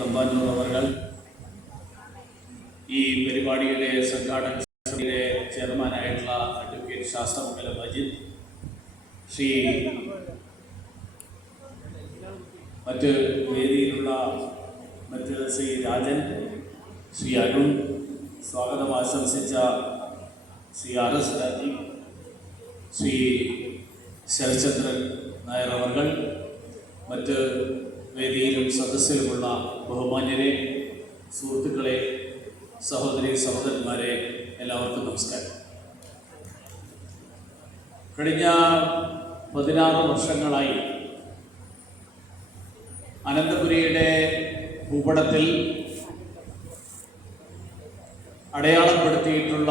തമ്പാനൂർ അവർ ഈ പരിപാടിയുടെ സംഘാടക സമിതിയുടെ ചെയർമാനായിട്ടുള്ള അഡ്വക്കേറ്റ് ശാസ്ത്രമംഗലം അജിത്, ശ്രീ മറ്റ് വേദിയിലുള്ള ശ്രീ രാജൻ, ശ്രീ അരുൺ, സ്വാഗതം ആശംസിച്ച ശ്രീ RS രാജീവ്, ശ്രീ ശരത്ചന്ദ്രൻ നായർ അവർ, മറ്റ് വേദിയിലും സദസ്സിലുമുള്ള ബഹുമാന്യരെ, സുഹൃത്തുക്കളെ, സഹോദരി സഹോദരന്മാരെ, എല്ലാവർക്കും നമസ്കാരം. കഴിഞ്ഞ 16 വർഷങ്ങളായി അനന്തപുരിയുടെ ഭൂപടത്തിൽ അടയാളപ്പെടുത്തിയിട്ടുള്ള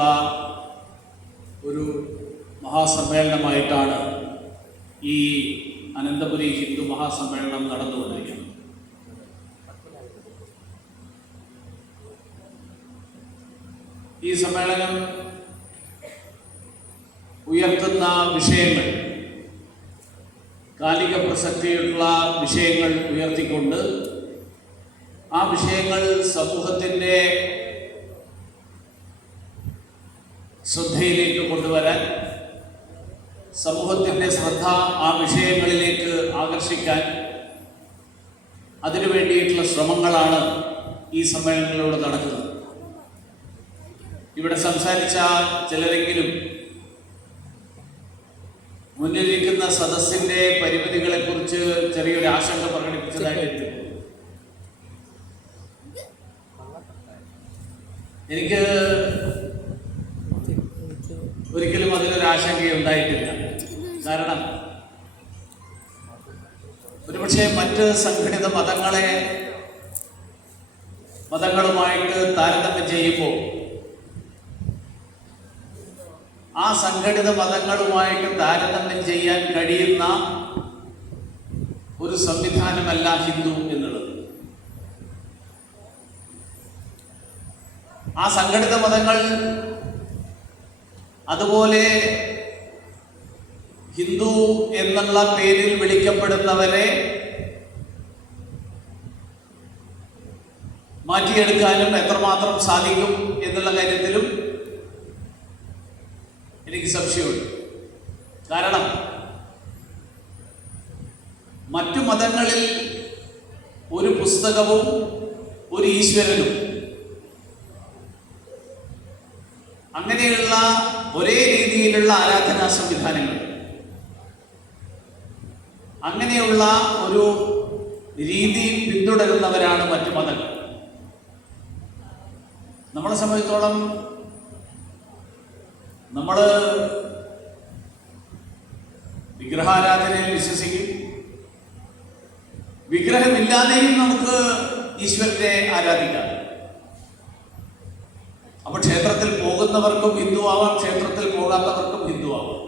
ഒരു മഹാസമ്മേളനമായിട്ടാണ് ഈ അനന്തപുരി ഹിന്ദു മഹാസമ്മേളനം നടന്നുകൊണ്ടിരിക്കുന്നത്. ഈ സമ്മേളനം ഉയർത്തുന്ന വിഷയങ്ങൾ, കാലിക പ്രസക്തിയുള്ള വിഷയങ്ങൾ ഉയർത്തിക്കൊണ്ട് ആ വിഷയങ്ങൾ സമൂഹത്തിൻ്റെ ശ്രദ്ധയിലേക്ക് കൊണ്ടുവരാൻ, സമൂഹത്തിൻ്റെ ശ്രദ്ധ ആ വിഷയങ്ങളിലേക്ക് ആകർഷിക്കാൻ, അതിനു വേണ്ടിയിട്ടുള്ള ശ്രമങ്ങളാണ് ഈ സമ്മേളനങ്ങളിലൂടെ നടക്കുന്നത്. ഇവിടെ സംസാരിച്ച ചിലരെങ്കിലും മുന്നിലിരിക്കുന്ന സദസ്സിൻ്റെ പരിമിതികളെക്കുറിച്ച് ചെറിയൊരു ആശങ്ക പ്രകടിപ്പിച്ചതായിട്ട് എനിക്ക് ഒരിക്കലും അതിനൊരു ആശങ്കയുണ്ടായിട്ടില്ല. കാരണം ഒരുപക്ഷെ മറ്റ് സംഘടിത മതങ്ങളുമായിട്ട് താരതമ്യം ചെയ്യുമ്പോൾ ആ സംഘടിത മതങ്ങളുമായിട്ട് താരതമ്യം ചെയ്യാൻ കഴിയുന്ന ഒരു സംവിധാനമല്ല ഹിന്ദു എന്നുള്ളത്. ആ സംഘടിത മതങ്ങൾ അതുപോലെ ഹിന്ദു എന്നുള്ള പേരിൽ വിളിക്കപ്പെടുന്നവരെ മാറ്റിയെടുക്കാനും എത്രമാത്രം സാധിക്കും എന്നുള്ള കാര്യത്തിലും എനിക്ക് സംശയമുണ്ട്. കാരണം മറ്റു മതങ്ങളിൽ ഒരു പുസ്തകവും ഒരു ഈശ്വരനും അങ്ങനെയുള്ള ഒരേ രീതിയിലുള്ള ആരാധനാ സംവിധാനങ്ങൾ, അങ്ങനെയുള്ള ഒരു രീതി പിന്തുടരുന്നവരാണ് മറ്റു മതങ്ങൾ. നമ്മളെ സംബന്ധിച്ചോളം നമ്മൾ വിഗ്രഹാരാധനയിൽ വിശ്വസിക്കും. വിഗ്രഹമില്ലാതെയും നമുക്ക് ഈശ്വരനെ ആരാധിക്കാം. അപ്പൊ ക്ഷേത്രത്തിൽ പോകുന്നവർക്കും ഹിന്ദു ആവാം, ക്ഷേത്രത്തിൽ പോകാത്തവർക്കും ഹിന്ദു ആവാം.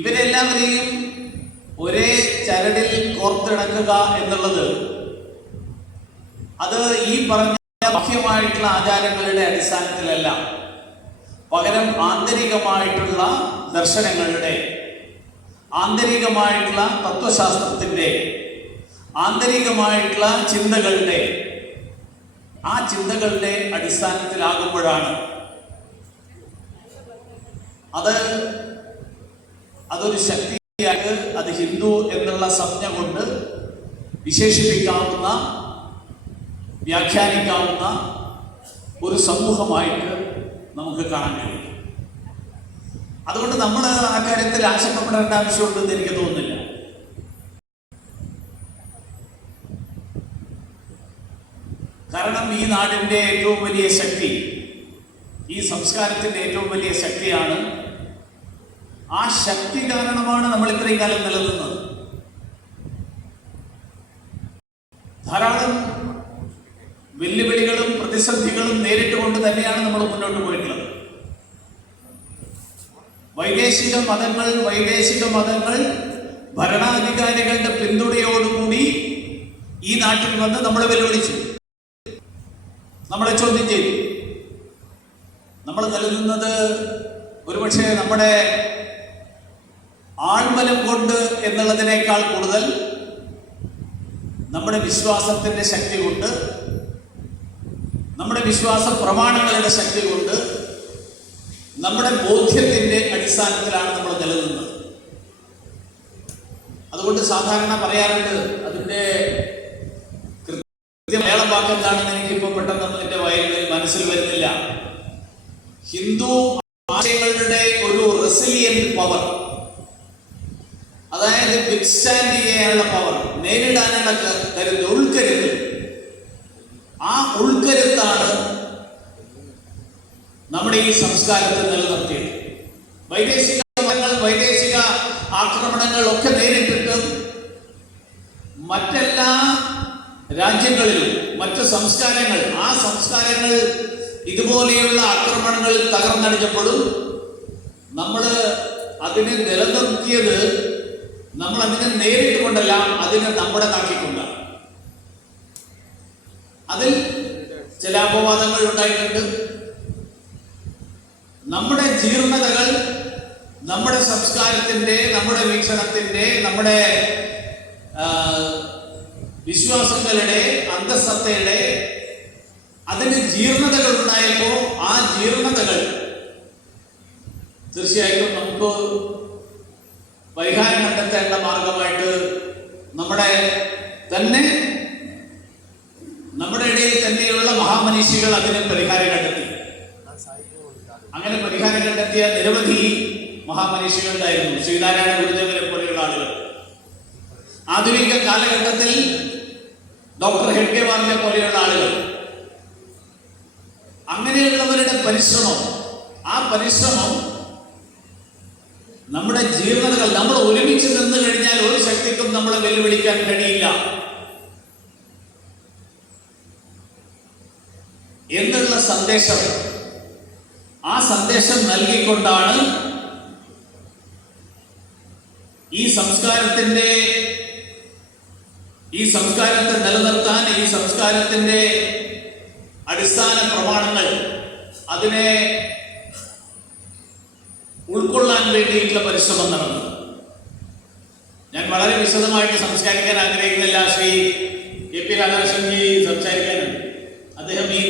ഇവരെല്ലാവരെയും ഒരേ ചരടിൽ കോർത്തിണക്കുക എന്നുള്ളത് അത് ഈ പറഞ്ഞ ബാഹ്യമായിട്ടുള്ള ആചാരങ്ങളുടെ അടിസ്ഥാനത്തിലല്ല, പകരം ആന്തരികമായിട്ടുള്ള ദർശനങ്ങളുടെ, ആന്തരികമായിട്ടുള്ള തത്വശാസ്ത്രത്തിൻ്റെ, ആന്തരികമായിട്ടുള്ള ചിന്തകളുടെ, ആ ചിന്തകളുടെ അടിസ്ഥാനത്തിലാകുമ്പോഴാണ് അതൊരു ശക്തിയായിട്ട് അത് ഹിന്ദു എന്നുള്ള സംജ്ഞ കൊണ്ട് വിശേഷിപ്പിക്കാവുന്ന, വ്യാഖ്യാനിക്കാവുന്ന ഒരു സമൂഹമായിട്ട് നമുക്ക് കാണാൻ കഴിയും. അതുകൊണ്ട് നമ്മൾ ആ കാര്യത്തിൽ ആശങ്കപ്പെടേണ്ട ആവശ്യമുണ്ടെന്ന് എനിക്ക് തോന്നുന്നില്ല. കാരണം ഈ നാടിൻ്റെ ഏറ്റവും വലിയ ശക്തി, ഈ സംസ്കാരത്തിൻ്റെ ഏറ്റവും വലിയ ശക്തിയാണ്. ആ ശക്തി കാരണമാണ് നമ്മൾ ഇത്രയും കാലം നിലനിന്നത്. ധാരാളം വെല്ലുവിളികളും പ്രതിസന്ധികളും നേരിട്ടുകൊണ്ട് തന്നെയാണ് നമ്മൾ മുന്നോട്ട് പോയിട്ടുള്ളത്. വൈദേശിക മതങ്ങൾ ഭരണാധികാരികളുടെ പിന്തുണയോടുകൂടി ഈ നാട്ടിൽ വന്ന് നമ്മളെ വെല്ലുവിളിച്ചു, നമ്മളെ ചോദ്യം ചെയ്തു. നമ്മൾ നിലനിന്നത് ഒരുപക്ഷെ നമ്മുടെ ആൾബലം കൊണ്ട് എന്നുള്ളതിനേക്കാൾ കൂടുതൽ നമ്മുടെ വിശ്വാസത്തിന്റെ ശക്തി കൊണ്ട്, നമ്മുടെ വിശ്വാസ പ്രമാണങ്ങളുടെ ശക്തി കൊണ്ട്, നമ്മുടെ ബോധ്യത്തിന്റെ അടിസ്ഥാനത്തിലാണ് നമ്മൾ നിലനിന്നത്. അതുകൊണ്ട് സാധാരണ പറയാറുണ്ട്, അതിന്റെ മലയാളം വാക്ക് എന്താണെന്ന് എനിക്കിപ്പോ പെട്ടെന്ന് എന്റെ വയലിൽ മനസ്സിൽ വരുന്നില്ല. ഹിന്ദു ആശയങ്ങളുടെ ഒരു റെസിലിയന്റ് പവർ, അതായത് വിത്ത്സ്റ്റാൻഡ് ചെയ്യാനുള്ള പവർ, നേരിടാനുള്ള കരുത്ത്, ഉൾക്കരുത്ത്. ആ ഉൾക്കരുത്താണ് നമ്മുടെ ഈ സംസ്കാരത്തെ നിലനിർത്തിയത്. വൈദേശിക മതങ്ങൾ, വൈദേശിക ആക്രമണങ്ങൾ ഒക്കെ നേരിട്ടിട്ടും മറ്റെല്ലാ രാജ്യങ്ങളിലും മറ്റു സംസ്കാരങ്ങൾ, ആ സംസ്കാരങ്ങൾ ഇതുപോലെയുള്ള ആക്രമണങ്ങൾ തകർന്നടിഞ്ഞപ്പോഴും നമ്മൾ അതിനെ നിലനിർത്തിയത്, നമ്മൾ അതിനെ നേരിട്ട് കൊണ്ടല്ല, അതിനെ നമ്മുടെ താക്കിക്കൊണ്ടാണ്. അതിൽ ചില അപവാദങ്ങൾ ഉണ്ടായിട്ടുണ്ട്. നമ്മുടെ ജീർണതകൾ നമ്മുടെ സംസ്കാരത്തിന്റെ, നമ്മുടെ വീക്ഷണത്തിന്റെ, നമ്മുടെ വിശ്വാസങ്ങളുടെ, അന്തസ്സത്തയുടെ അതിന് ജീർണതകൾ ഉണ്ടായപ്പോൾ ആ ജീർണതകൾ തീർച്ചയായിട്ടും നമുക്ക് പരിഹാരം കണ്ടെത്തേണ്ട മാർഗമായിട്ട് നമ്മുടെ ഇടയിൽ തന്നെയുള്ള മഹാമനീഷികൾ അതിന് പരിഹാരം കണ്ടെത്തി. അങ്ങനെ പരിഹാരം കണ്ടെത്തിയ നിരവധി മഹാമനീഷികളുണ്ടായിരുന്നു. ശ്രീനാരായണ ഗുരുദേവനെ പോലെയുള്ള ആളുകൾ. ആധുനിക കാലഘട്ടത്തിൽ ഡോക്ടർ ഹെഡ്ഗേവാറിനെ പോലെയുള്ള ആളുകൾ. അങ്ങനെയുള്ളവരുടെ പരിശ്രമം, ആ പരിശ്രമം നമ്മുടെ ജീർണതകൾ, നമ്മൾ ഒരുമിച്ച് നിന്ന് കഴിഞ്ഞാൽ ഒരു ശക്തിക്കും നമ്മളെ വെല്ലുവിളിക്കാൻ കഴിയില്ല എന്നുള്ള സന്ദേശം, ആ സന്ദേശം നൽകിക്കൊണ്ടാണ് ഈ സംസ്കാരത്തെ നിലനിർത്താൻ, ഈ സംസ്കാരത്തിന്റെ അടിസ്ഥാന പ്രമാണങ്ങൾ അതിനെ ഉൾക്കൊള്ളാൻ വേണ്ടിയിട്ടുള്ള പരിശ്രമം നടന്നത്. ഞാൻ വളരെ വിശദമായിട്ട് സംസാരിക്കാൻ ആഗ്രഹിക്കുന്നില്ല. ശ്രീ എ പി രാധാകൃഷ്ണൻജി സംസാരിക്കാനുണ്ട്. അദ്ദേഹം ഈ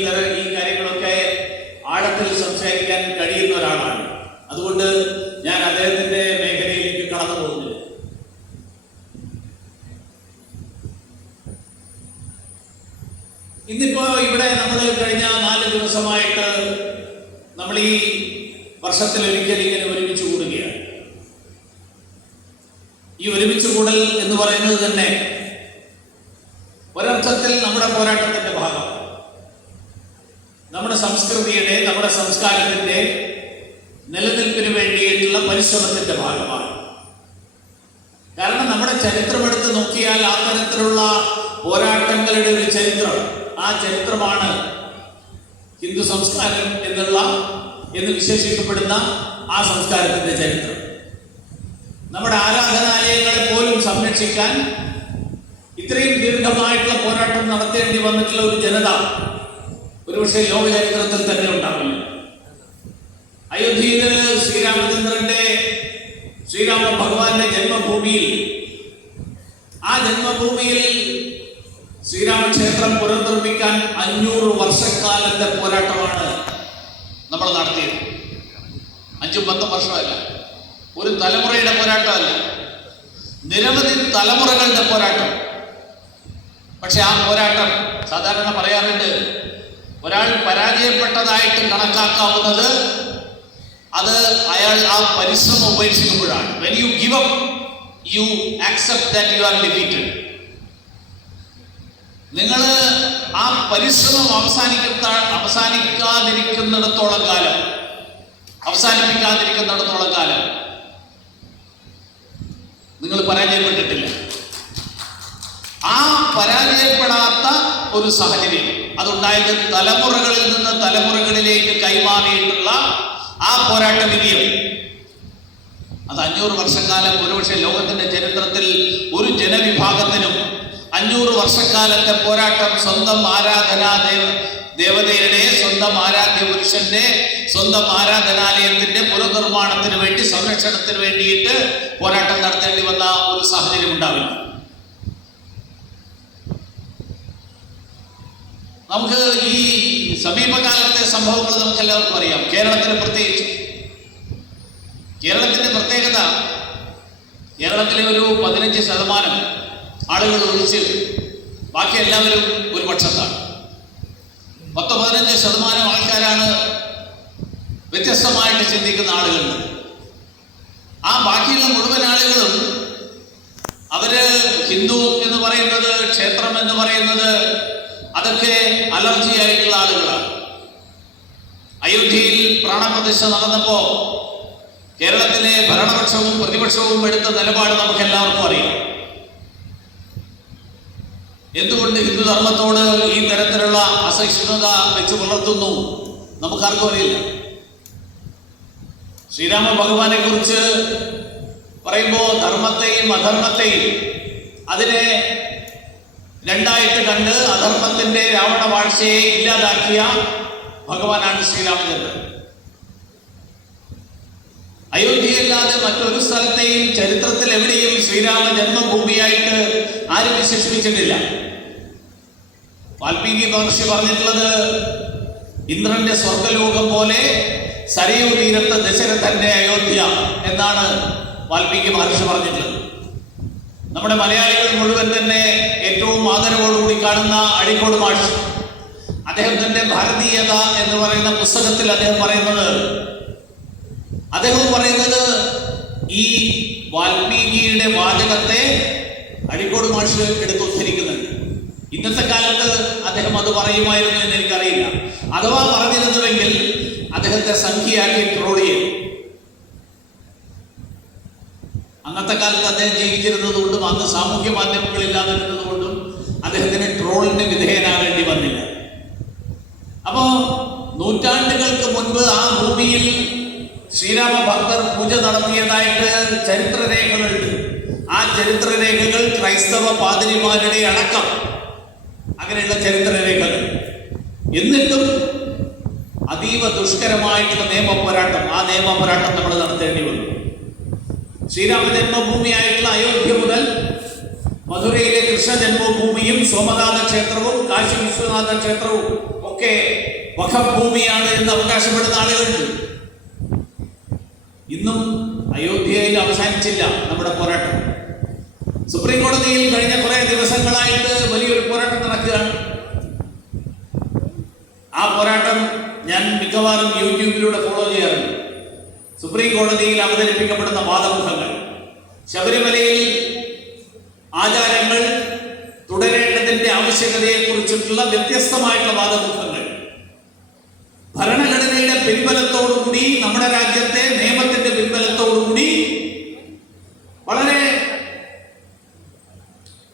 കാര്യങ്ങളൊക്കെ ആഴത്തിൽ സംസാരിക്കാൻ കഴിയുന്ന ഒരാളാണ്. അതുകൊണ്ട് ഞാൻ അദ്ദേഹത്തിന്റെ മേഖലയിലേക്ക് കടന്നു പോകുന്നില്ല. ഇന്നിപ്പോ ഇവിടെ നമ്മൾ കഴിഞ്ഞ 4 ദിവസമായിട്ട് നമ്മൾ ഈ വർഷത്തിൽ ഒരിക്കൽ ഇങ്ങനെ ഒരുമിച്ച് കൂടുകയാണ്. ഈ ഒരുമിച്ച് കൂടൽ എന്ന് പറയുന്നത് തന്നെ ഒരർത്ഥത്തിൽ നമ്മുടെ പോരാട്ടത്തിന്റെ ഭാഗം, നമ്മുടെ സംസ്കൃതിയുടെ, നമ്മുടെ സംസ്കാരത്തിന്റെ നിലനിൽപ്പിന് വേണ്ടിയിട്ടുള്ള പരിശ്രമത്തിന്റെ ഭാഗമാണ്. കാരണം നമ്മുടെ ചരിത്രമെടുത്ത് നോക്കിയാൽ ആ തരത്തിലുള്ള പോരാട്ടങ്ങളുടെ ഒരു ചരിത്രം, ആ ചരിത്രമാണ് ഹിന്ദു സംസ്കാരം എന്ന് വിശേഷിക്കപ്പെടുന്ന ആ സംസ്കാരത്തിന്റെ ചരിത്രം. നമ്മുടെ ആരാധനാലയങ്ങളെ പോലും സംരക്ഷിക്കാൻ ഇത്രയും ദീർഘമായിട്ടുള്ള പോരാട്ടം നടത്തേണ്ടി വന്നിട്ടുള്ള ഒരു ജനത ഒരുപക്ഷെ ലോക ചരിത്രത്തിൽ തന്നെ ഉണ്ടാവില്ല. അയോധ്യയിൽ ശ്രീരാമ ഭഗവാന്റെ ജന്മഭൂമിയിൽ, ആ ജന്മഭൂമിയിൽ ശ്രീരാമക്ഷേത്രം പുനർനിർമ്മിക്കാൻ 500 വർഷക്കാലത്തെ പോരാട്ടമാണ് നമ്മൾ നടത്തിയത്. 5-10 വർഷമല്ല, ഒരു തലമുറയുടെ പോരാട്ടമല്ല, നിരവധി തലമുറകളുടെ പോരാട്ടം. പക്ഷെ ആ പോരാട്ടം സാധാരണ പറയാറുണ്ട്, ഒരാൾ പരാജയപ്പെട്ടതായിട്ട് കണക്കാക്കാവുന്നത് അത് അയാൾ ആ പരിശ്രമം ഉപേക്ഷിക്കുമ്പോഴാണ്. When you give up, you accept that you are defeated. നിങ്ങൾ ആ പരിശ്രമം അവസാനിപ്പിക്കാതിരിക്കുന്നിടത്തോളം കാലം നിങ്ങൾ പരാജയപ്പെട്ടിട്ടില്ല. ആ പരാജയപ്പെടാത്ത ഒരു സാഹചര്യം അതുണ്ടായത് തലമുറകളിൽ നിന്ന് തലമുറകളിലേക്ക് കൈമാറിയിട്ടുള്ള ആ പോരാട്ട വിജയം, അത് 500 വർഷക്കാലം ഒരുപക്ഷെ ലോകത്തിന്റെ ചരിത്രത്തിൽ ഒരു ജനവിഭാഗത്തിനും 500 വർഷക്കാലത്തെ പോരാട്ടം സ്വന്തം ദേവതയുടെ, സ്വന്തം ആരാധ്യ പുരുഷന്റെ, സ്വന്തം ആരാധനാലയത്തിന്റെ പുനർനിർമ്മാണത്തിന് വേണ്ടി, സംരക്ഷണത്തിന് വേണ്ടിയിട്ട് പോരാട്ടം നടത്തേണ്ടി വന്ന ഒരു സാഹചര്യം ഉണ്ടാവില്ല. നമുക്ക് ഈ സമീപകാലത്തെ സംഭവങ്ങൾ നമുക്ക് എല്ലാവർക്കും അറിയാം. കേരളത്തിന് പ്രത്യേകിച്ച് കേരളത്തിന്റെ പ്രത്യേകത, കേരളത്തിലെ ഒരു 15% ആളുകൾ ഒഴിച്ച് ബാക്കി എല്ലാവരും ഒരു പക്ഷത്താണ്. 10-15% ആൾക്കാരാണ് വ്യത്യസ്തമായിട്ട് ചിന്തിക്കുന്ന ആളുകൾ. ആ ബാക്കിയുള്ള മുഴുവൻ ആളുകളും അവര് ഹിന്ദു എന്ന് പറയുന്നത്, ക്ഷേത്രം എന്ന് പറയുന്നത് അതൊക്കെ അലർജി ആയിട്ടുള്ള ആളുകളാണ്. അയോധ്യയിൽ പ്രാണപ്രതിഷ്ഠ നടന്നപ്പോ കേരളത്തിലെ ഭരണപക്ഷവും പ്രതിപക്ഷവും എടുത്ത നിലപാട് നമുക്ക് എല്ലാവർക്കും അറിയാം. എന്തുകൊണ്ട് ഹിന്ദുധർമ്മത്തോട് ഈ തരത്തിലുള്ള അസഹിഷ്ണുത വെച്ച് പുലർത്തുന്നു നമുക്കാർക്കും അറിയില്ല. ശ്രീരാമ ഭഗവാനെ കുറിച്ച് പറയുമ്പോൾ ധർമ്മത്തെയും അധർമ്മത്തെയും അതിനെ രണ്ടായിട്ട് കണ്ട് അധർമ്മത്തിന്റെ രാവണ വാഴ്ചയെ ഇല്ലാതാക്കിയ ഭഗവാനാണ് ശ്രീരാമചന്ദ്രൻ. അയോധ്യയല്ലാതെ മറ്റൊരു സ്ഥലത്തെയും ചരിത്രത്തിൽ എവിടെയും ശ്രീരാമ ജന്മഭൂമിയായിട്ട് ആരും വിശേഷിപ്പിച്ചിട്ടില്ല. വാൽമീകി മഹർഷി പറഞ്ഞിട്ടുള്ളത് ഇന്ദ്രന്റെ സ്വർഗലോകം പോലെ സരയൂ തീരത്ത് ദശരഥന്റെ അയോധ്യ എന്നാണ് വാൽമീകി മഹർഷി പറഞ്ഞിട്ടുള്ളത്. നമ്മുടെ മലയാളികൾ മുഴുവൻ തന്നെ ഏറ്റവും ആദരവോടുകൂടി കാണുന്ന അഴീക്കോട് മാഷ്, അദ്ദേഹത്തിന്റെ ഭാരതീയത എന്ന് പറയുന്ന പുസ്തകത്തിൽ അദ്ദേഹം പറയുന്നത് ഈ വാൽമീകിയുടെ വാചകത്തെ അഴീക്കോട് മാഷ് എടുത്തുദ്ധരിക്കുന്നുണ്ട്. ഇന്നത്തെ കാലത്ത് അദ്ദേഹം അത് പറയുമായിരുന്നു എന്ന് എനിക്കറിയില്ല. അഥവാ പറഞ്ഞിരുന്നുവെങ്കിൽ അദ്ദേഹത്തെ സംഖ്യയാക്കി ട്രോൾ ചെയ്യും. അന്നത്തെ കാലത്ത് അദ്ദേഹം ജീവിച്ചിരുന്നത് കൊണ്ടും അന്ന് സാമൂഹ്യ മാധ്യമങ്ങൾ ഇല്ലാതിരുന്നത് കൊണ്ടും അദ്ദേഹത്തിന് ട്രോളിന് വിധേയനാകേണ്ടി വന്നില്ല. അപ്പോ നൂറ്റാണ്ടുകൾക്ക് മുൻപ് ആ ഭൂമിയിൽ ശ്രീരാമ ഭക്തർ പൂജ നടത്തിയതായിട്ട് ചരിത്രരേഖകളുണ്ട്. ആ ചരിത്രരേഖകൾ ക്രൈസ്തവ പാതിരിമാരുടെ അടക്കം അങ്ങനെയുള്ള ചരിത്രരേഖകൾ. എന്നിട്ടും അതീവ ദുഷ്കരമായിട്ടുള്ള ആ നിയമ പോരാട്ടം നമ്മൾ നടത്തേണ്ടി വന്നു. ശ്രീരാമ ജന്മഭൂമിയായിട്ടുള്ള അയോധ്യ മുതൽ മധുരയിലെ കൃഷ്ണ ജന്മഭൂമിയും സോമനാഥ ക്ഷേത്രവും കാശി വിശ്വനാഥ ക്ഷേത്രവും ഒക്കെ വഖഫ് ഭൂമിയാണ് എന്ന് അവകാശപ്പെടുന്ന ആളുകളുണ്ട്. ഇന്നും അയോധ്യയിൽ അവസാനിച്ചില്ല നമ്മുടെ പോരാട്ടം. സുപ്രീം കോടതിയിൽ കഴിഞ്ഞ കുറെ ദിവസങ്ങളായിട്ട് വലിയൊരു പോരാട്ടം നടക്കുകയാണ്. ആ പോരാട്ടം ഞാൻ മിക്കവാറും യൂട്യൂബിലൂടെ ഫോളോ ചെയ്യാറുണ്ട്. സുപ്രീം കോടതിയിൽ അവതരിപ്പിക്കപ്പെടുന്ന വാദമുഖങ്ങൾ, ശബരിമലയിൽ ആചാരങ്ങൾ തുടരേണ്ടതിന്റെ ആവശ്യകതയെ കുറിച്ചിട്ടുള്ള വ്യത്യസ്തമായിട്ടുള്ള വാദമുഖങ്ങൾ, ഭരണഘടനയുടെ പിൻബലത്തോടുകൂടി നമ്മുടെ രാജ്യത്തെ നിയമത്തിന്റെ പിൻബലത്തോടുകൂടി വളരെ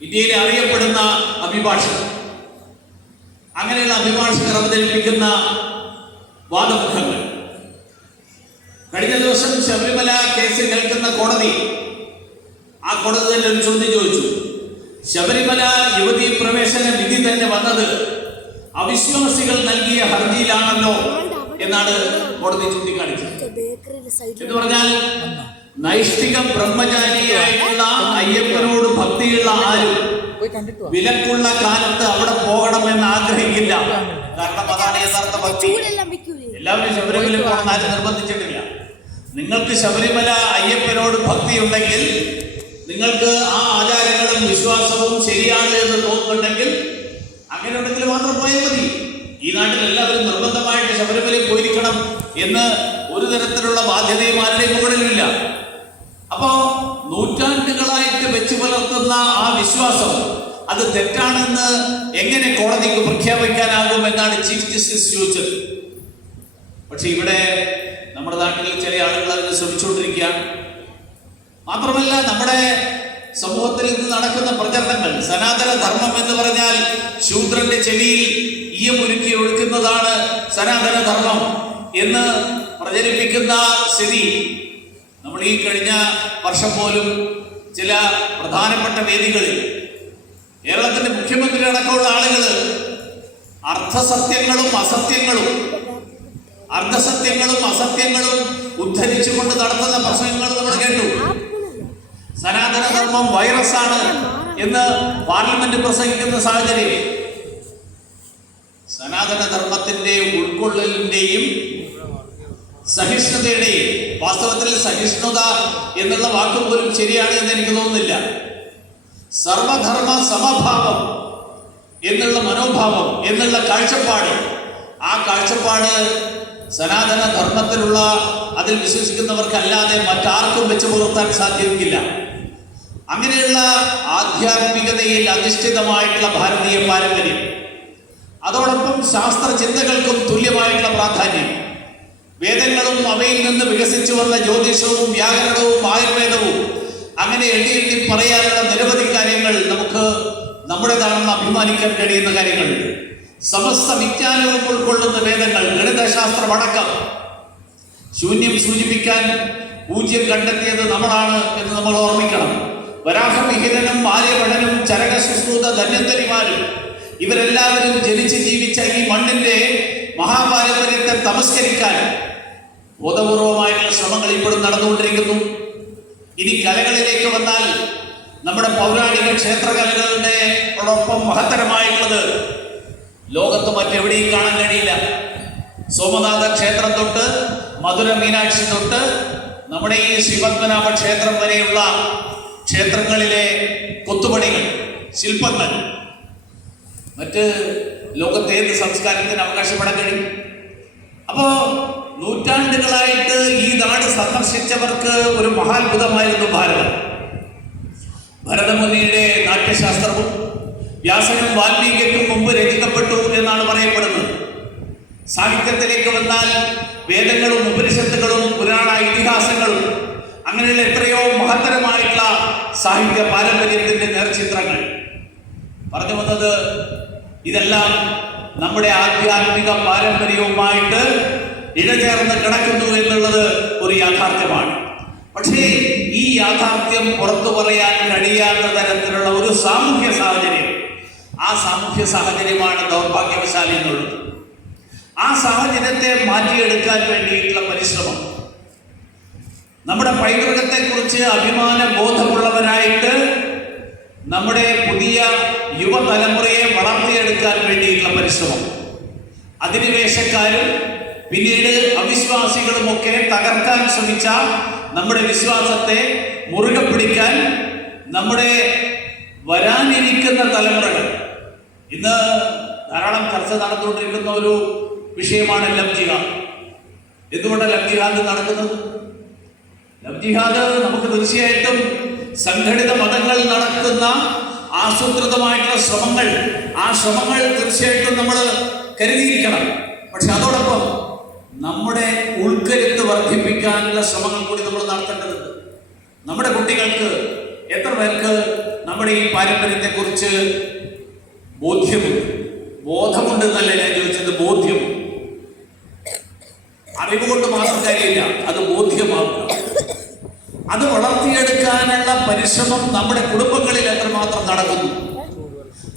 ഇന്ത്യയിലെ അറിയപ്പെടുന്ന അഭിഭാഷകർ, അങ്ങനെയുള്ള അഭിഭാഷകർ അവതരിപ്പിക്കുന്ന വാദമുഖങ്ങൾ. കഴിഞ്ഞ ദിവസം ശബരിമല കേസ് കേൾക്കുന്ന കോടതി, ആ കോടതി തന്നെ ഒരു ചോദ്യം ചോദിച്ചു. ശബരിമല യുവതീ പ്രവേശന വിധി തന്നെ വന്നത് അവിശ്വാസികൾ നൽകിയ ഹർജിയിലാണല്ലോ എന്നാണ് കോടതി ചൂണ്ടിക്കാണിച്ചത്. എന്ന് പറഞ്ഞാൽ നൈഷ്ഠിക ബ്രഹ്മചാരിയായിട്ടുള്ള അയ്യപ്പനോട് ഭക്തിയുള്ള ആരും വിലക്കുള്ള കാലത്ത് അവിടെ പോകണമെന്ന് ആഗ്രഹിക്കില്ല. കാരണം അതാണ് യഥാർത്ഥ ഭക്തി. എല്ലാവരും ശബരിമല പോകണം ആരും നിർബന്ധിച്ചിട്ടില്ല. നിങ്ങൾക്ക് ശബരിമല അയ്യപ്പനോട് ഭക്തി ഉണ്ടെങ്കിൽ, നിങ്ങൾക്ക് ആ ആചാരങ്ങളും വിശ്വാസവും ശരിയാണ് എന്ന് തോന്നുന്നുണ്ടെങ്കിൽ അങ്ങനെ ഉണ്ടെങ്കിൽ മാത്രം പോയാൽ മതി. ഈ നാട്ടിൽ എല്ലാവരും നിർബന്ധമായിട്ട് ശബരിമലയിൽ പോയിരിക്കണം എന്ന് ഒരു തരത്തിലുള്ള ബാധ്യതയും ആരുടെയും മുകളിലില്ല. അപ്പോ നൂറ്റാണ്ടുകളായിട്ട് വെച്ചു പുലർത്തുന്ന ആ വിശ്വാസം അത് തെറ്റാണെന്ന് എങ്ങനെ കോടതിക്ക് പ്രഖ്യാപിക്കാനാകും എന്നാണ് ചീഫ് ജസ്റ്റിസ് ചോദിച്ചത്. പക്ഷെ ഇവിടെ നമ്മുടെ നാട്ടിൽ ചില ആളുകൾ അതിന് ശ്രമിച്ചുകൊണ്ടിരിക്കുകയാണ്. മാത്രമല്ല, നമ്മുടെ സമൂഹത്തിൽ ഇന്ന് നടക്കുന്ന പ്രചരണങ്ങൾ, സനാതന ധർമ്മം എന്ന് പറഞ്ഞാൽ ശൂദ്രന്റെ ചെവിയിൽ ഈയമൊരുക്കി ഒഴുക്കുന്നതാണ് സനാതന ധർമ്മം എന്ന് പ്രചരിപ്പിക്കുന്ന സ്ഥിതി നമ്മൾ ഈ കഴിഞ്ഞ വർഷം പോലും ചില പ്രധാനപ്പെട്ട വേദികളിൽ കേരളത്തിന്റെ മുഖ്യമന്ത്രി അടക്കമുള്ള ആളുകൾ അർദ്ധസത്യങ്ങളും അസത്യങ്ങളും ഉദ്ധരിച്ചുകൊണ്ട് നടത്തുന്ന പ്രസംഗങ്ങൾ നമ്മൾ കേട്ടു. സനാതനധർമ്മം വൈറസാണ് എന്ന് പാർലമെന്റ് പ്രസംഗിക്കുന്ന സാഹചര്യം. സനാതനധർമ്മത്തിന്റെ ഉൾക്കൊള്ളലിന്റെയും സഹിഷ്ണുതയുടെയും, വാസ്തവത്തിൽ സഹിഷ്ണുത എന്നുള്ള വാക്ക് പോലും ശരിയാണ് എന്ന് എനിക്ക് തോന്നുന്നില്ല, സർവധർമ്മ സമഭാവം എന്നുള്ള മനോഭാവം എന്നുള്ള കാഴ്ചപ്പാട്, ആ കാഴ്ചപ്പാട് സനാതന ധർമ്മത്തിലുള്ള അതിൽ വിശ്വസിക്കുന്നവർക്കല്ലാതെ മറ്റാർക്കും വെച്ച് പുലർത്താൻ സാധിക്കില്ല. അങ്ങനെയുള്ള ആധ്യാത്മികതയിൽ അധിഷ്ഠിതമായിട്ടുള്ള ഭാരതീയ പാരമ്പര്യം, അതോടൊപ്പം ശാസ്ത്ര ചിന്തകൾക്കും തുല്യമായിട്ടുള്ള പ്രാധാന്യം, വേദങ്ങളും അവയിൽ നിന്ന് വികസിച്ചു വന്ന ജ്യോതിഷവും വ്യാകരണവും ആയുർവേദവും, അങ്ങനെ എണ്ണി എണ്ണി പറയാനുള്ള നിരവധി കാര്യങ്ങൾ നമുക്ക് നമ്മുടേതാണെന്ന് അഭിമാനിക്കാൻ കഴിയുന്ന കാര്യങ്ങളുണ്ട്. സമസ്ത വിജ്ഞാനവും ഉൾക്കൊള്ളുന്ന വേദങ്ങൾ, ഗണിതശാസ്ത്രമടക്കം. ശൂന്യം സൂചിപ്പിക്കാൻ പൂജ്യം കണ്ടെത്തിയത് നമ്മളാണ് എന്ന് നമ്മൾ ഓർമ്മിക്കണം. വരാഹമിഹിരനും ആര്യഭടനും ചരകസുശ്രുത ധന്വന്തരിമാരും ഇവരെല്ലാവരും ജനിച്ച് ജീവിച്ച ഈ മണ്ണിന്റെ മഹാപാരമ്പര്യത്തെ തമസ്കരിക്കാൻ ബോധപൂർവമായുള്ള ശ്രമങ്ങൾ ഇപ്പോഴും നടന്നുകൊണ്ടിരിക്കുന്നു. ഇനി കലകളിലേക്ക് വന്നാൽ നമ്മുടെ പൗരാണിക ക്ഷേത്രകലകളുടെ ഒപ്പം മഹത്തരമായിട്ടുള്ളത് ലോകത്ത് മറ്റെവിടെയും കാണാൻ കഴിയില്ല. സോമനാഥ ക്ഷേത്രം തൊട്ട് മധുര മീനാക്ഷി തൊട്ട് നമ്മുടെ ഈ ശ്രീപത്മനാഭ ക്ഷേത്രം വരെയുള്ള ക്ഷേത്രങ്ങളിലെ കൊത്തുപണികൾ, ശില്പങ്ങൾ മറ്റ് ലോകത്തെ ഏത് സംസ്കാരത്തിന് അവകാശപ്പെടാൻ കഴിയും? അപ്പോ നൂറ്റാണ്ടുകളായിട്ട് ഈ നാട് സന്ദർശിച്ചവർക്ക് ഒരു മഹാത്ഭുതമായിരുന്നു ഭാരതം. ഭരതമുനിയുടെ നാട്യശാസ്ത്രവും വ്യാസനും വാൽമീകിക്കും മുമ്പ് രചിക്കപ്പെട്ടു എന്നാണ് പറയപ്പെടുന്നത്. സാഹിത്യത്തിലേക്ക് വന്നാൽ വേദങ്ങളും ഉപനിഷത്തുകളും പുരാണ ഇതിഹാസങ്ങളും അങ്ങനെയുള്ള എത്രയോ മഹത്തരമായിട്ടുള്ള സാഹിത്യ പാരമ്പര്യത്തിന്റെ നേർചിത്രങ്ങൾ. പറഞ്ഞു വന്നത് ഇതെല്ലാം നമ്മുടെ ആധ്യാത്മിക പാരമ്പര്യവുമായിട്ട് ഇഴചേർന്ന് കിടക്കുന്നു എന്നുള്ളത് ഒരു യാഥാർത്ഥ്യമാണ്. പക്ഷേ ഈ യാഥാർത്ഥ്യം പുറത്തു പറയാൻ കഴിയാത്ത തരത്തിലുള്ള ഒരു സാമൂഹ്യ സാഹചര്യം, ആ സാമൂഹ്യ സാഹചര്യമാണ് ദൗർഭാഗ്യവശാലി എന്നുള്ളത്. ആ സാഹചര്യത്തെ മാറ്റിയെടുക്കാൻ വേണ്ടിയിട്ടുള്ള പരിശ്രമം, നമ്മുടെ പൈതൃകത്തെ കുറിച്ച് അഭിമാന ബോധമുള്ളവരായിട്ട് നമ്മുടെ പുതിയ യുവതലമുറയെ വളർത്തിയെടുക്കാൻ വേണ്ടിയിട്ടുള്ള പരിശ്രമം, അധിനിവേശക്കാരും പിന്നീട് അവിശ്വാസികളുമൊക്കെ തകർക്കാൻ ശ്രമിച്ച നമ്മുടെ വിശ്വാസത്തെ മുറുകെ പിടിക്കാൻ നമ്മുടെ വരാനിരിക്കുന്ന തലമുറകൾ, ഇന്ന് ധാരാളം ചർച്ച നടന്നുകൊണ്ടിരിക്കുന്ന ഒരു വിഷയമാണ് ലവ് ജിഹാദ്. എന്തുകൊണ്ടാണ് ലവ് ജിഹാദ് നടക്കുന്നത്? ലവ് ജിഹാദ് നമുക്ക് തീർച്ചയായിട്ടും സംഘടിത മതങ്ങൾ നടത്തുന്ന ആസൂത്രിതമായിട്ടുള്ള ശ്രമങ്ങൾ, ആ ശ്രമങ്ങൾ തീർച്ചയായിട്ടും നമ്മൾ കരുതിയിരിക്കണം. പക്ഷെ അതോടൊപ്പം നമ്മുടെ ഉൾക്കരുത്ത് വർദ്ധിപ്പിക്കാനുള്ള ശ്രമങ്ങൾ കൂടി നമ്മൾ നടത്തേണ്ടതുണ്ട്. നമ്മുടെ കുട്ടികൾക്ക് എത്ര പേർക്ക് നമ്മുടെ ഈ പാരമ്പര്യത്തെ കുറിച്ച് ബോധമുണ്ട് എന്നല്ല ഞാൻ ചോദിച്ചത്, ബോധ്യം. അറിവ് കൊണ്ട് മാത്രം കാര്യമില്ല, അത് ബോധ്യമാക്കുക. അത് വളർത്തിയെടുക്കാനുള്ള പരിശ്രമം നമ്മുടെ കുടുംബങ്ങളിൽ എത്രമാത്രം നടക്കുന്നു,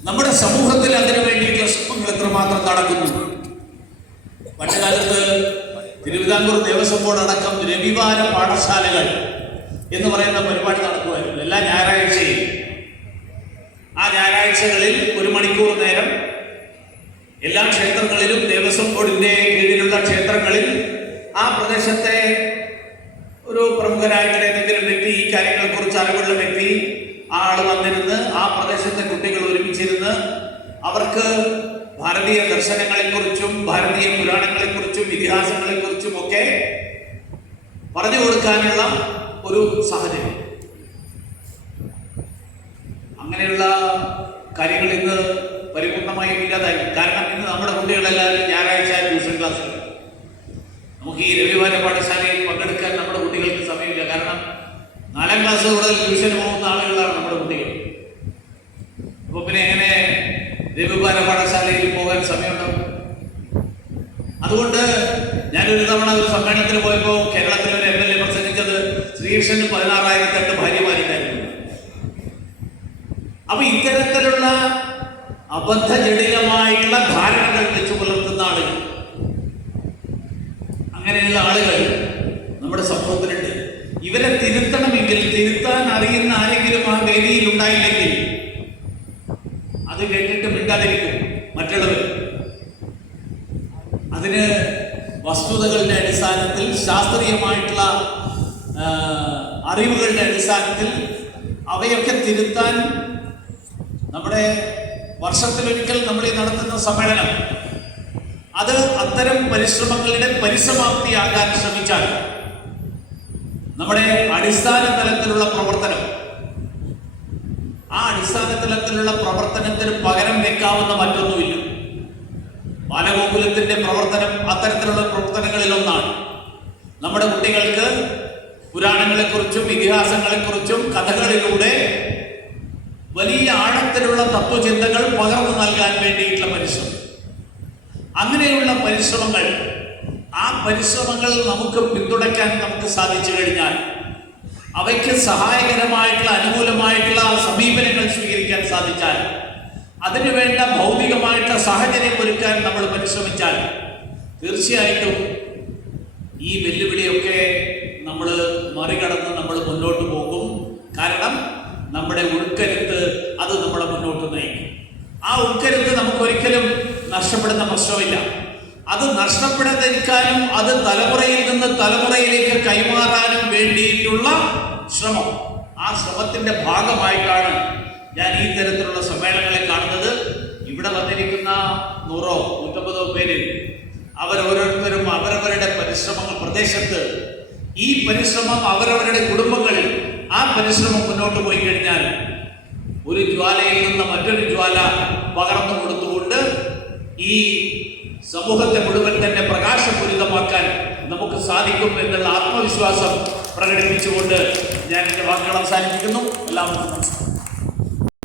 നമ്മുടെ സമൂഹത്തിൽ അതിനു വേണ്ടിയിട്ടുള്ള ശ്രമങ്ങൾ എത്രമാത്രം നടക്കുന്നു. പണ്ടുകാലത്ത് തിരുവിതാംകൂർ ദേവസ്വം ബോർഡ് അടക്കം രവിവാര പാഠശാലകൾ എന്ന് പറയുന്ന പരിപാടി നടത്തുമായിരുന്നു എല്ലാ ഞായറാഴ്ചയും. ആ ഞായറാഴ്ചകളിൽ 1 മണിക്കൂർ നേരം എല്ലാ ക്ഷേത്രങ്ങളിലും, ദേവസ്വം ബോർഡിന്റെ കീഴിലുള്ള ക്ഷേത്രങ്ങളിൽ ആ പ്രദേശത്തെ ഒരു പ്രമുഖരായിട്ടുള്ള ഏതെങ്കിലും വ്യക്തി, ഈ കാര്യങ്ങളെ കുറിച്ച് അറിവുള്ള വ്യക്തി, ആ ആള് വന്നിരുന്ന് ആ പ്രദേശത്തെ കുട്ടികൾ ഒരുമിച്ചിരുന്ന് അവർക്ക് ഭാരതീയ ദർശനങ്ങളെക്കുറിച്ചും ഭാരതീയ പുരാണങ്ങളെക്കുറിച്ചും ഇതിഹാസങ്ങളെക്കുറിച്ചും ഒക്കെ പറഞ്ഞു കൊടുക്കാനുള്ള ഒരു സാഹചര്യം. അങ്ങനെയുള്ള കാര്യങ്ങൾ ഇന്ന് പരിപൂർണമായും ഇല്ലാതായി. കാരണം ഇന്ന് നമ്മുടെ കുട്ടികളെല്ലാവരും ഞായറാഴ്ച ട്യൂഷൻ ക്ലാസ്. നമുക്ക് ഈ രവിവാര പാഠശാലയിൽ പങ്കെടുക്കാൻ നമ്മുടെ കുട്ടികൾക്ക് സമയമില്ല. കാരണം 4ാം ക്ലാസ് കൂടുതൽ ട്യൂഷന് പോകുന്ന ആളുകളാണ് നമ്മുടെ കുട്ടികൾ. അപ്പൊ പിന്നെ എങ്ങനെ രവിവാര പാഠശാലയിൽ പോകാൻ സമയമുണ്ടാവും? അതുകൊണ്ട് ഞാനൊരു തവണ ഒരു സമ്മേളനത്തിൽ പോയപ്പോൾ കേരളത്തിലെ ഒരു MLA പ്രസംഗിച്ചത് ശ്രീകൃഷ്ണന് 16,008 ഭാര്യമാരില്ലായിരുന്നു. അപ്പൊ ഇത്തരത്തിലുള്ള അബദ്ധജടിലമായിട്ടുള്ള ധാരണകൾ വെച്ച് പുലർത്തുന്ന ആളുകൾ, അങ്ങനെയുള്ള ആളുകൾ നമ്മുടെ സമൂഹത്തിലുണ്ട്. ഇവരെ തിരുത്തണമെങ്കിൽ, തിരുത്താൻ അറിയുന്ന ആരെങ്കിലും ആ വേദിയിൽ ഉണ്ടായില്ലെങ്കിൽ അത് കേട്ടിട്ട് മിണ്ടാതിരിക്കും മറ്റുള്ളവർ. അതിന് വസ്തുതകളുടെ അടിസ്ഥാനത്തിൽ, ശാസ്ത്രീയമായിട്ടുള്ള അറിവുകളുടെ അടിസ്ഥാനത്തിൽ അവയൊക്കെ തിരുത്താൻ നമ്മുടെ വർഷത്തിലൊരിക്കൽ നമ്മൾ ഈ നടത്തുന്ന സമ്മേളനം അത് അത്തരം പരിശ്രമങ്ങളുടെ പരിസമാപ്തിയാകാൻ ശ്രമിച്ചാൽ നമ്മുടെ അടിസ്ഥാന തലത്തിലുള്ള പ്രവർത്തനം, ആ അടിസ്ഥാന തലത്തിലുള്ള പ്രവർത്തനത്തിന് പകരം വെക്കാവുന്ന മറ്റൊന്നുമില്ല. ബാലഗോകുലത്തിന്റെ പ്രവർത്തനം അത്തരത്തിലുള്ള പ്രവർത്തനങ്ങളിൽ ഒന്നാണ്. നമ്മുടെ കുട്ടികൾക്ക് പുരാണങ്ങളെക്കുറിച്ചും ഇതിഹാസങ്ങളെക്കുറിച്ചും കഥകളിലൂടെ വലിയ ആഴത്തിലുള്ള തത്വചിന്തകൾ പകർന്നു നൽകാൻ വേണ്ടിയിട്ടുള്ള പരിശ്രമം. അങ്ങനെയുള്ള പരിശ്രമങ്ങൾ, ആ പരിശ്രമങ്ങൾ നമുക്ക് പിന്തുണയ്ക്കാൻ നമുക്ക് സാധിച്ചു കഴിഞ്ഞാൽ, അവയ്ക്ക് സഹായകരമായിട്ടുള്ള അനുകൂലമായിട്ടുള്ള സമീപനങ്ങൾ സ്വീകരിക്കാൻ സാധിച്ചാൽ, അതിനു വേണ്ട ഭൗതികമായിട്ടുള്ള സാഹചര്യം ഒരുക്കാൻ നമ്മൾ പരിശ്രമിച്ചാൽ, തീർച്ചയായിട്ടും ഈ വെല്ലുവിളിയൊക്കെ നമ്മൾ മറികടന്ന് നമ്മൾ മുന്നോട്ട് പോകും. കാരണം നമ്മുടെ ഉൾക്കരുത്ത് അത് നമ്മളെ മുന്നോട്ട് നയിക്കും. ആ ഉൾക്കരുത്ത് നമുക്കൊരിക്കലും നഷ്ടപ്പെടുന്ന പ്രശ്നമില്ല. അത് നഷ്ടപ്പെടാതിരിക്കാനും അത് തലമുറയിൽ നിന്ന് തലമുറയിലേക്ക് കൈമാറാനും വേണ്ടിയിട്ടുള്ള ശ്രമം, ആ ശ്രമത്തിന്റെ ഭാഗമായിട്ടാണ് ഞാൻ ഈ തരത്തിലുള്ള സമ്മേളനങ്ങളെ കാണുന്നത്. ഇവിടെ വന്നിരിക്കുന്ന 100 150 പേരിൽ അവരോരോരുത്തരും അവരവരുടെ പരിശ്രമങ്ങൾ, പ്രദേശത്ത് ഈ പരിശ്രമം അവരവരുടെ കുടുംബങ്ങളിൽ ആ പരിശ്രമം മുന്നോട്ട് പോയി കഴിഞ്ഞാൽ ഒരു ജ്വാലയിൽ നിന്ന് മറ്റൊരു ജ്വാല പകർന്നു കൊടുത്തുകൊണ്ട് ഈ സമൂഹത്തെ മുഴുവൻ തന്നെ പ്രകാശപൂരിതമാക്കാൻ നമുക്ക് സാധിക്കും എന്നുള്ള ആത്മവിശ്വാസം പ്രകടിപ്പിച്ചുകൊണ്ട് ഞാൻ എൻ്റെ വാക്കുകൾ അവസാനിപ്പിക്കുന്നു. എല്ലാവർക്കും നമസ്കാരം.